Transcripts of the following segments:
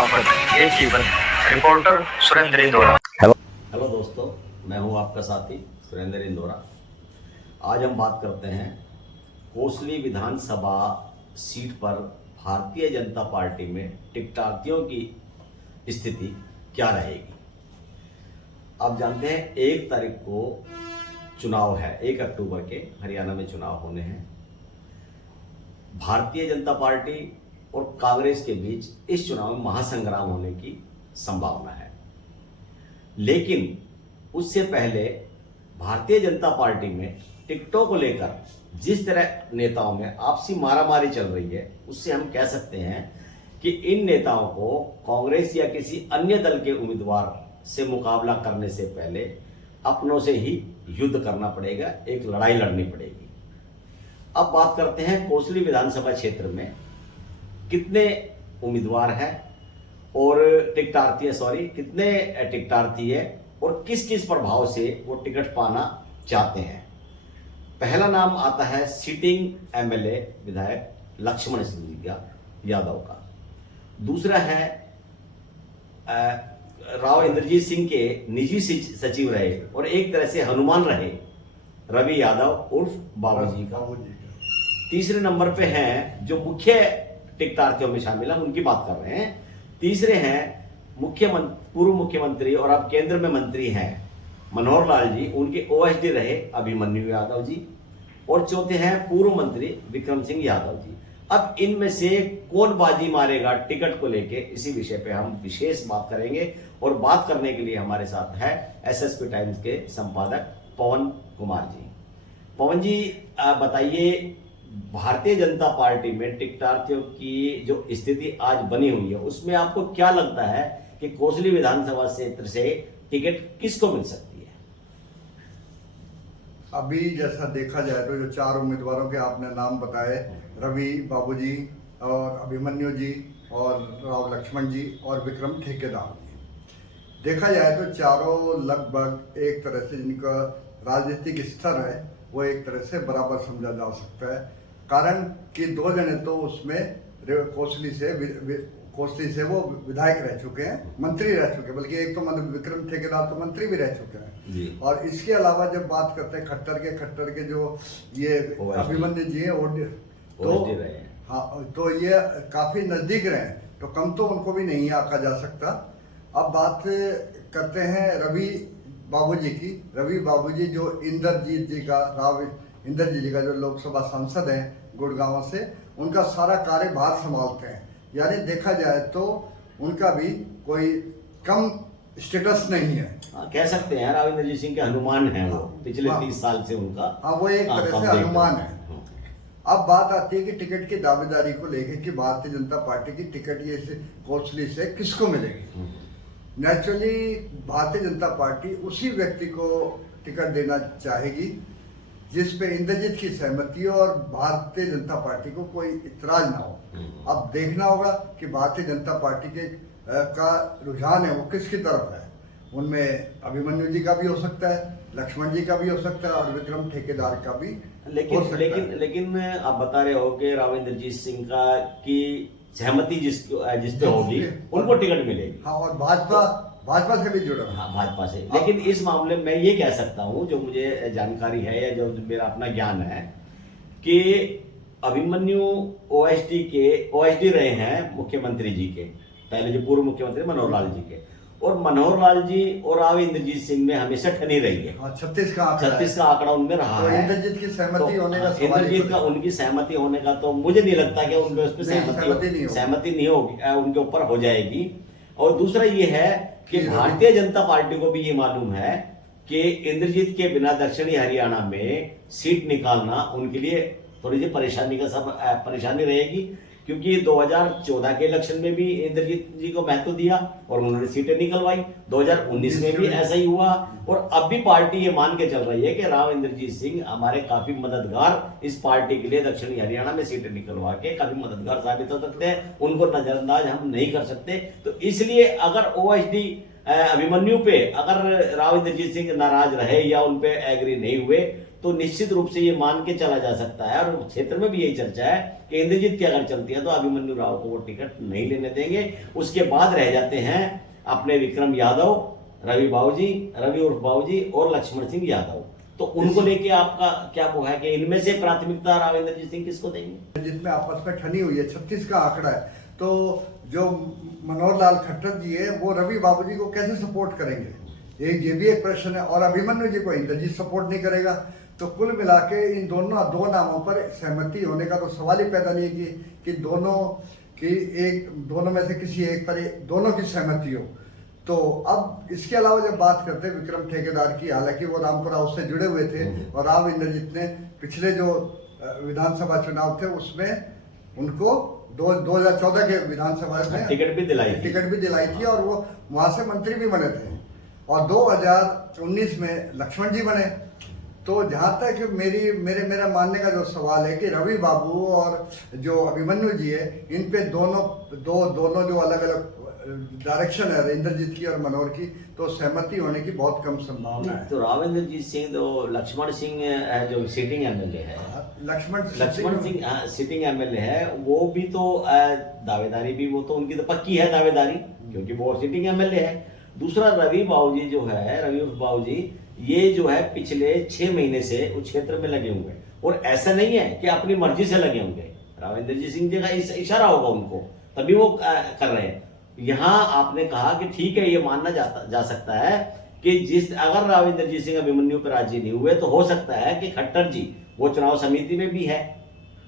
आफत एक जीवन। रिपोर्टर सुरेंद्र इंदौरा। हेलो दोस्तों, मैं हूं आपका साथी सुरेंद्र इंदौरा। आज हम बात करते हैं कोसली विधानसभा सीट पर भारतीय जनता पार्टी में टिकटार्थियों की स्थिति क्या रहेगी। आप जानते हैं 1 तारीख को चुनाव है, 1 अक्टूबर के हरियाणा में चुनाव होने हैं। भारतीय जनता पार्टी और कांग्रेस के बीच इस चुनाव में महासंग्राम होने की संभावना है, लेकिन उससे पहले भारतीय जनता पार्टी में टिकटों को लेकर जिस तरह नेताओं में आपसी मारामारी चल रही है, उससे हम कह सकते हैं कि इन नेताओं को कांग्रेस या किसी अन्य दल के उम्मीदवार से मुकाबला करने से पहले अपनों से ही युद्ध करना पड़ेगा, एक लड़ाई लड़नी पड़ेगी। अब बात करते हैं कोसली विधानसभा क्षेत्र में कितने उम्मीदवार हैं और कितने टिकटार्थी है और किस किस प्रभाव से वो टिकट पाना चाहते हैं। पहला नाम आता है सिटिंग एमएलए विधायक लक्ष्मण सिंह यादव का। दूसरा है राव इंद्रजीत सिंह के निजी सचिव रहे और एक तरह से हनुमान रहे रवि यादव उर्फ बाबूजी का। तीसरे नंबर पे हैं जो मुख्य टिकटार्थियों में शामिल हैं, उनकी बात कर रहे हैं। तीसरे हैं पूर्व मुख्यमंत्री और अब केंद्र में मंत्री हैं मनोहर लाल जी, उनके ओएसडी रहे अभिमन्यु यादव जी। और चौथे हैं पूर्व मंत्री विक्रम सिंह यादव जी। अब इनमें से कौन बाजी मारेगा टिकट को लेके, इसी विषय पे हम विशेष बात करेंगे। और बात करने के लिए हमारे साथ है एसएसपी टाइम्स के संपादक पवन कुमार जी। पवन जी, बताइए, भारतीय जनता पार्टी में टिकटार्थियों की जो स्थिति आज बनी हुई है, उसमें आपको क्या लगता है कि कोसली विधानसभा क्षेत्र से टिकट किसको मिल सकती है? अभी जैसा देखा जाए तो जो 4 उम्मीदवारों के आपने नाम बताए, रवि बाबूजी और अभिमन्यु जी और राव लक्ष्मण जी और विक्रम ठेकेदार जी, देखा जाए तो चारों लगभग एक तरह से जिनका राजनीतिक स्तर है वो एक तरह से बराबर समझा जा सकता है। कारण कि 2 जने तो उसमें कोसली से वो विधायक रह चुके हैं, मंत्री रह चुके हैं, बल्कि एक तो विक्रम ठेकेदार तो मंत्री भी रह चुके हैं जी। और इसके अलावा जब बात करते हैं खट्टर के जो ये अभिमन्यु जी हैं तो हाँ, तो ये काफी नजदीक रहे, तो कम तो उनको भी नहीं आका जा सकता। अब बात करते हैं रवि बाबूजी की। रवि बाबूजी जो इंद्रजीत जी का जो लोकसभा सांसद हैं गुड़गांव से, उनका सारा कार्यभार संभालते हैं। यानी देखा जाए तो उनका भी कोई कम स्टेटस नहीं है। कह सकते हैं राव इंद्रजीत सिंह के हनुमान हैं वो, पिछले 30 साल से उनका वो एक तरह से हनुमान है। अब बात आती है कि टिकट की दावेदारी को लेकर कि भारतीय जनता पार्टी की टिकट ये कोसली से किसको मिलेगी। नेचुरली भारतीय जनता पार्टी उसी व्यक्ति को टिकट देना चाहेगी जिस पे इंद्रजीत की सहमति हो और भारतीय जनता पार्टी को कोई इतराज ना हो। अब देखना होगा कि भारतीय जनता पार्टी के का रुझान है वो किसकी तरफ है। उनमें अभिमन्यु जी का भी हो सकता है, लक्ष्मण जी का भी हो सकता है और विक्रम ठेकेदार का भी लेकिन आप बता रहे हो कि राव इंद्रजीत सिंह का की सहमति जिस पे होगी उनको टिकट मिलेगी। हाँ, और भाजपा से भी जुड़ा। हाँ, भाजपा से। लेकिन इस मामले में मैं ये कह सकता हूँ, जो मुझे जानकारी है या जो मेरा अपना ज्ञान है, कि अभिमन्यु ओएसडी रहे हैं मुख्यमंत्री जी के, पहले जो पूर्व मुख्यमंत्री मनोहर लाल जी के, और मनोहर लाल जी और राव इंद्रजीत सिंह में हमेशा ठनी रही है। 36 का आंकड़ा उनमें रहा है। इंद्रजीत की सहमति होने का उनकी सहमति होने का तो मुझे नहीं लगता कि उनमें उस पर सहमति नहीं होगी, उनके ऊपर हो जाएगी। और दूसरा ये है कि भारतीय जनता पार्टी को भी ये मालूम है कि इंद्रजीत के बिना दक्षिणी हरियाणा में सीट निकालना उनके लिए थोड़ी सी परेशानी रहेगी, क्योंकि 2014 के इलेक्शन में भी इंद्रजीत जी को महत्व दिया और उन्होंने सीटें निकलवाई। 2019 में भी ऐसा ही हुआ। और अब भी पार्टी ये मान के चल रही है कि राव इंद्रजीत सिंह हमारे काफी मददगार इस पार्टी के लिए दक्षिणी हरियाणा में सीटें निकलवा के काफी मददगार साबित हो सकते हैं, उनको नजरअंदाज हम नहीं कर सकते। तो इसलिए अगर ओएसडी अभिमन्यु पे अगर राव इंद्रजीत सिंह नाराज रहे या उन पे एग्री नहीं हुए तो निश्चित रूप से ये मान के चला जा सकता है, और क्षेत्र में भी यही चर्चा है कि इंद्रजीत की अगर चलती है तो अभिमन्यु राव को वो टिकट नहीं लेने देंगे। उसके बाद रह जाते हैं अपने विक्रम यादव, रवि उर्फ बाबूजी और लक्ष्मण सिंह यादव। तो उनको लेके आपका क्या वो है कि इनमें से प्राथमिकता राव इंद्रजीत सिंह किसको देंगे? जिसमें आपस में ठनी हुई है 36 का आंकड़ा है, तो जो मनोहर लाल खट्टर जी है वो रवि बाबूजी को कैसे सपोर्ट करेंगे, ये भी एक प्रश्न है। और अभिमन्यु जी को इंद्रजीत सपोर्ट नहीं करेगा, तो कुल मिला के इन दो नामों पर सहमति होने का तो सवाल ही पैदा नहीं है कि दोनों में से किसी एक पर दोनों की सहमति हो। तो अब इसके अलावा जब बात करते हैं विक्रम ठेकेदार की, हालांकि वो रामपुर हाउस से जुड़े हुए थे और राव इंद्रजीत ने पिछले जो विधानसभा चुनाव थे उसमें उनको 2014 के विधानसभा में टिकट भी दिलाई थी और वो वहां से मंत्री भी बने थे, और 2019 में लक्ष्मण जी बने। तो जहां तक मेरा मानने का जो सवाल है कि रवि बाबू और जो अभिमन्यु जी है, इन पे दोनों जो अलग अलग डायरेक्शन है इंद्रजीत की और मनोहर की, तो सहमति होने की बहुत कम संभावना है। तो राव इंद्रजीत सिंह तो लक्ष्मण सिंह जो सिटिंग एमएलए है, लक्ष्मण सिंह सिटिंग एमएलए है, वो भी तो दावेदारी भी वो तो उनकी तो पक्की है दावेदारी, क्योंकि वो सिटिंग एमएलए है। दूसरा रवि बाबूजी जो है, रवि उर्फ बाबूजी, ये जो है पिछले 6 महीने से उस क्षेत्र में लगे हुए हैं, और ऐसा नहीं है कि अपनी मर्जी से लगे होंगे। राव इंद्रजीत सिंह जी का इशारा होगा उनको, तभी वो कर रहे हैं। यहाँ आपने कहा कि ठीक है, ये मानना जा सकता है कि अगर राव इंद्रजीत सिंह अभिमन्यु पर राजी नहीं हुए तो हो सकता है कि खट्टर जी वो चुनाव समिति में भी है,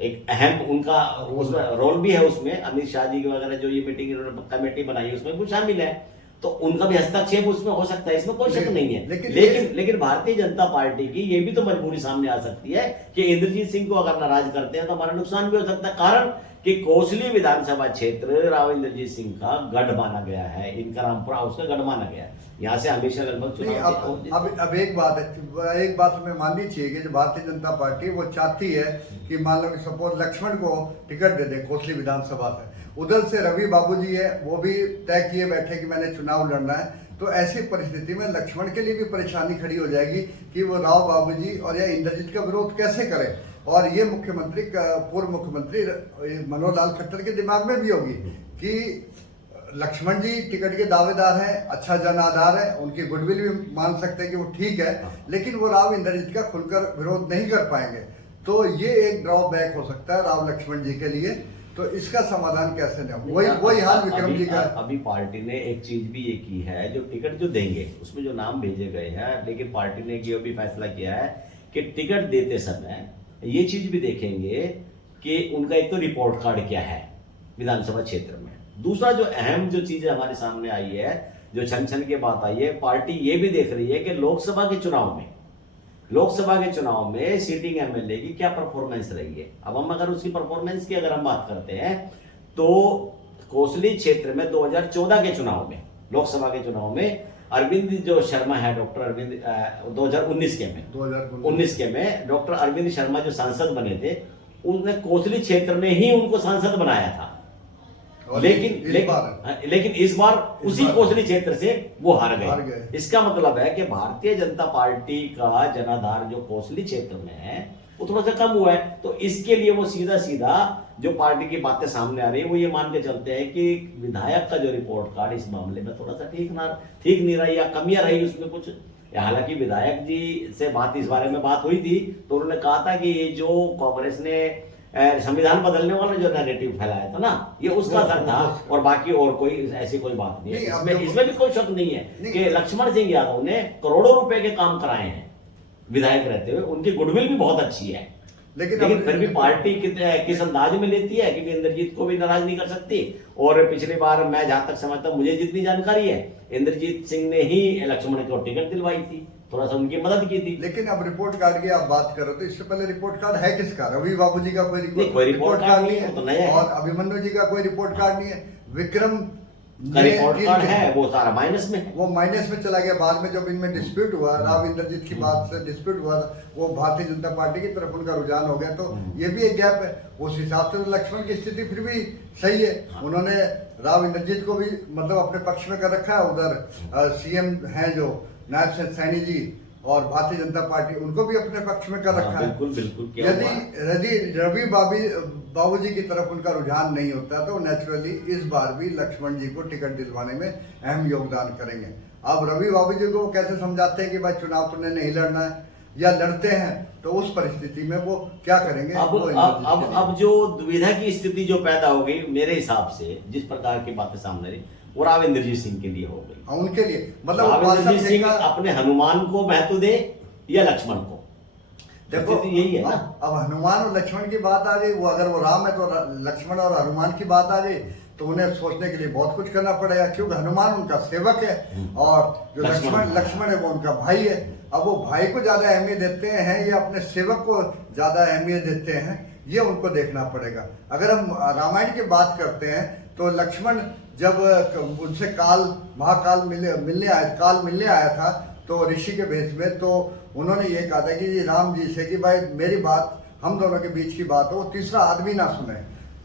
एक अहम उनका उसमें रोल भी है, उसमें अमित शाह जी वगैरह जो ये मीटिंग कमेटी बनाई उसमें वो शामिल है, तो उनका भी हस्तक्षेप उसमें हो सकता है, इसमें कोई शक नहीं है। लेकिन भारतीय जनता पार्टी की ये भी तो मजबूरी सामने आ सकती है कि इंद्रजीत सिंह को अगर नाराज करते हैं तो हमारा नुकसान भी हो सकता है, कारण कि कोसली विधानसभा क्षेत्र राव इंद्रजीत सिंह का गढ़ माना गया है, इनका रामपुर हाउस का गढ़ माना गया है, यहाँ से हमेशा लगभग चुनाव। अब एक बात हमें माननी चाहिए कि जो भारतीय जनता पार्टी वो चाहती है कि मान लो कि सपोज लक्ष्मण को टिकट दे दे कोसली विधानसभा से, उधर से रवि बाबूजी है वो भी तय किए बैठे कि मैंने चुनाव लड़ना है, तो ऐसी परिस्थिति में लक्ष्मण के लिए भी परेशानी खड़ी हो जाएगी कि वो राव बाबूजी और या इंद्रजीत का विरोध कैसे करे। और ये पूर्व मुख्यमंत्री मनोहर लाल खट्टर के दिमाग में भी होगी कि लक्ष्मण जी टिकट के दावेदार हैं, अच्छा जन आधार है, उनकी गुडविल भी मान सकते हैं कि वो ठीक है, लेकिन वो राव इंद्रजीत का खुलकर विरोध नहीं कर पाएंगे, तो ये एक ड्रॉबैक हो सकता है राव लक्ष्मण जी के लिए। तो इसका समाधान कैसे नहीं, वही हाल विक्रम जी का। अभी पार्टी ने एक चीज भी ये की है, जो टिकट जो देंगे उसमें जो नाम भेजे गए हैं, लेकिन पार्टी ने ये भी फैसला किया है कि टिकट देते समय ये चीज भी देखेंगे कि उनका एक तो रिपोर्ट कार्ड क्या है विधानसभा क्षेत्र में, दूसरा जो अहम जो चीज हमारे सामने आई है, जो छन की बात आई है, पार्टी ये भी देख रही है कि लोकसभा के चुनाव में सीटिंग एमएलए की क्या परफॉर्मेंस रही है। अब हम अगर उसकी परफॉर्मेंस की अगर हम बात करते हैं तो कोसली क्षेत्र में 2014 के चुनाव में, लोकसभा के चुनाव में अरविंद जो शर्मा है, डॉक्टर अरविंद 2019 के में डॉक्टर अरविंद शर्मा जो सांसद बने थे, उन्होंने कोसली क्षेत्र में ही उनको सांसद बनाया था, लेकिन इस बार उसी कोसली क्षेत्र से वो हार गए। इसका मतलब है कि भारतीय जनता पार्टी का जनाधार जो कोसली क्षेत्र में है वो थोड़ा सा कम हुआ है, तो इसके लिए वो सीधा जो पार्टी की बातें सामने आ रही है वो ये मान के चलते हैं कि विधायक का जो रिपोर्ट कार्ड इस मामले में थोड़ा सा ठीक नहीं रही या कमियां रही उसमें कुछ। हालांकि विधायक जी से इस बारे में बात हुई थी तो उन्होंने कहा था कि ये जो कांग्रेस ने संविधान बदलने वाला जो नैरेटिव फैलाया था ना, ये उसका असर था, और बाकी और कोई ऐसी कोई बात नहीं है। इसमें भी कोई शक नहीं है कि लक्ष्मण सिंह यादव ने करोड़ों रुपए के काम कराए हैं विधायक रहते हुए, उनकी गुडविल भी बहुत अच्छी है, लेकिन फिर भी पार्टी किस अंदाज में लेती है कि इंद्रजीत को भी नाराज नहीं कर सकती। और पिछली बार मैं जहां तक समझता हूं, मुझे जितनी जानकारी है, इंद्रजीत सिंह ने ही लक्ष्मण को टिकट दिलवाई थी, थोड़ा सा उनकी मदद की थी। लेकिन अब रिपोर्ट कार्ड की आप बात करो तो इससे पहले रिपोर्ट कार्ड है किसका? रवि बाबूजी का कोई रिपोर्ट कार्ड नहीं है, तो नया है। और अभिमन्यु जी का कोई रिपोर्ट कार्ड नहीं है। विक्रम का रिपोर्ट कार्ड है, वो सारा माइनस में है, वो माइनस में चला गया। बाद में जब इनमें डिस्प्यूट हुआ, राव इंद्रजीत की बात से डिस्प्यूट हुआ, वो भारतीय जनता पार्टी की तरफ उनका रुझान हो गया, तो ये भी एक गैप है। उस हिसाब से लक्ष्मण की स्थिति फिर भी सही है। उन्होंने राव इंद्रजीत को भी मतलब अपने पक्ष में कर रखा है। उधर सीएम हैं जो नायब सैनी जी और भारतीय जनता पार्टी, उनको भी अपने पक्ष में कर रखा है। बिल्कुल बिल्कुल। यदि रवि बाबूजी की तरफ उनका रुझान नहीं होता तो नेचुरली इस बार भी लक्ष्मण जी को टिकट दिलवाने में अहम योगदान करेंगे। अब रवि बाबूजी को वो कैसे समझाते हैं कि भाई चुनाव तुमने नहीं लड़ना है, या लड़ते हैं तो उस परिस्थिति में वो क्या करेंगे? अब जो दुविधा की स्थिति जो पैदा हो गई, मेरे हिसाब से जिस प्रकार की बातें सामने रही, वो राव इंद्रजीत सिंह के लिए हो गई। उनके लिए मतलब राव इंद्रजीत सिंह अपने हनुमान को महत्व दे या लक्ष्मण को, देखो यही है ना। अब हनुमान और लक्ष्मण की बात आ गई, वो अगर वो राम है तो लक्ष्मण और हनुमान की बात आ गई, तो उन्हें सोचने के लिए बहुत कुछ करना पड़ेगा, क्योंकि हनुमान उनका सेवक है और जो लक्ष्मण है वो उनका भाई है। अब वो भाई को ज्यादा अहमियत देते हैं या अपने सेवक को ज्यादा अहमियत देते हैं, ये उनको देखना पड़ेगा। अगर हम रामायण की बात करते हैं तो लक्ष्मण जब उनसे महाकाल मिलने आया था तो ऋषि के भेष में, तो उन्होंने ये कहा था कि राम जी से कि भाई मेरी बात, हम दोनों के बीच की बात हो, तीसरा आदमी ना सुने।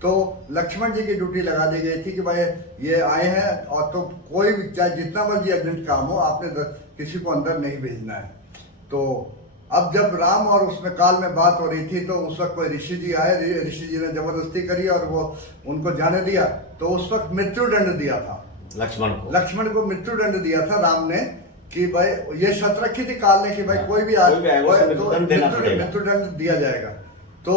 तो लक्ष्मण जी की ड्यूटी लगा दी गई थी कि भाई ये आए हैं और तो कोई भी चाहे जितना मर्जी अर्जेंट काम हो, आपने किसी को अंदर नहीं भेजना है। तो अब जब राम और उसमें काल में बात हो रही थी तो उस वक्त कोई ऋषि जी आए, ऋषि जी ने जबरदस्ती करी और वो उनको जाने दिया, तो उस वक्त मृत्यु दंड दिया था लक्ष्मण को मृत्यु दंड दिया था राम ने कि भाई ये शर्त रखी थी काल ने कि भाई कोई भी मृत्यु दंड दिया जाएगा। तो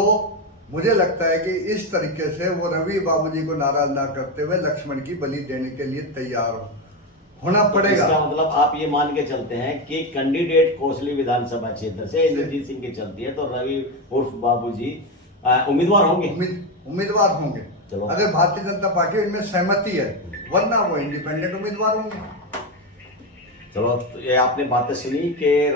मुझे लगता है कि इस तरीके से वो रवि बाबूजी को नाराज ना करते हुए लक्ष्मण की बलि देने के लिए तैयार होना पड़ेगा। इसका मतलब आप ये मान के चलते हैं कि कैंडिडेट कोसली विधानसभा क्षेत्र से इंद्रजीत सिंह की चलती है तो रवि उर्फ बाबूजी उम्मीदवार होंगे। चलो, अगर भारतीय जनता पार्टी इनमें सहमति है, वरना वो इंडिपेंडेंट उम्मीदवार होंगे। चलो, तो ये आपने बातें सुनी कि